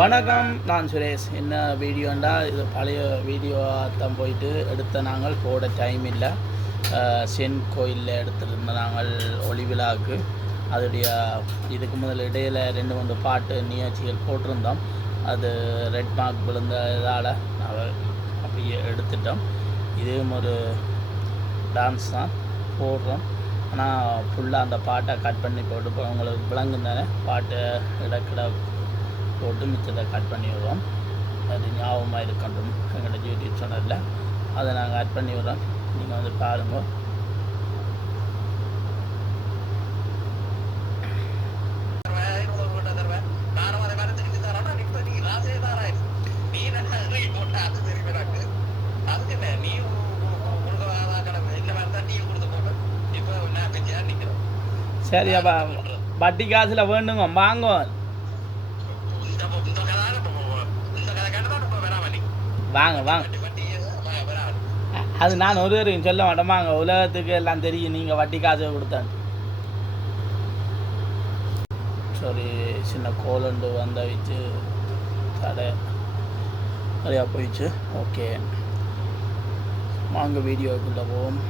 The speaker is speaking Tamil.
வணக்கம், நான் சுரேஷ். என்ன வீடியோண்டா, இது பழைய வீடியோவாக தான் போயிட்டு எடுத்த. நாங்கள் போட டைம் இல்லை. சென் கோயிலில் எடுத்துருந்த நாங்கள் ஒளி விழாவுக்கு. அதோடைய இதுக்கு முதல் இடையில் 2-3 பாட்டு நிகழ்ச்சிகள் போட்டிருந்தோம். அது ரெட் மார்க் விழுந்ததால் நாங்கள் அப்படியே எடுத்துட்டோம். இதுவும் ஒரு டான்ஸ் தான் போடுறோம். ஆனால் ஃபுல்லாக அந்த பாட்டை கட் பண்ணி போட்டு உங்களுக்கு விளங்கும் தானே. பாட்டு இடக்கிட போட்டு மிச்சத்தை கட் பண்ணி விடுவோம். அது ஞாபகமாக இருக்கட்டும். எங்களோட யூடியூப் சேனலில் அதை நாங்கள் ஆட் பண்ணி விடுறோம். நீங்கள் வந்து பாருங்கள். சரி, அப்போ வட்டி காசில் வேண்டுங்க, வாங்குவோம். வாங்க வாங்க, அது நான் ஒருவரையும் சொல்ல மாட்டேன். வாங்க, உலகத்துக்கு எல்லாம் தெரியும் நீங்கள் வட்டி காசு கொடுத்தாங்க. சரி, சின்ன கோலண்டு வந்த வச்சு கடை நிறையா போயிடுச்சு. ஓகே, வாங்க வீடியோக்குள்ளே போவோம்.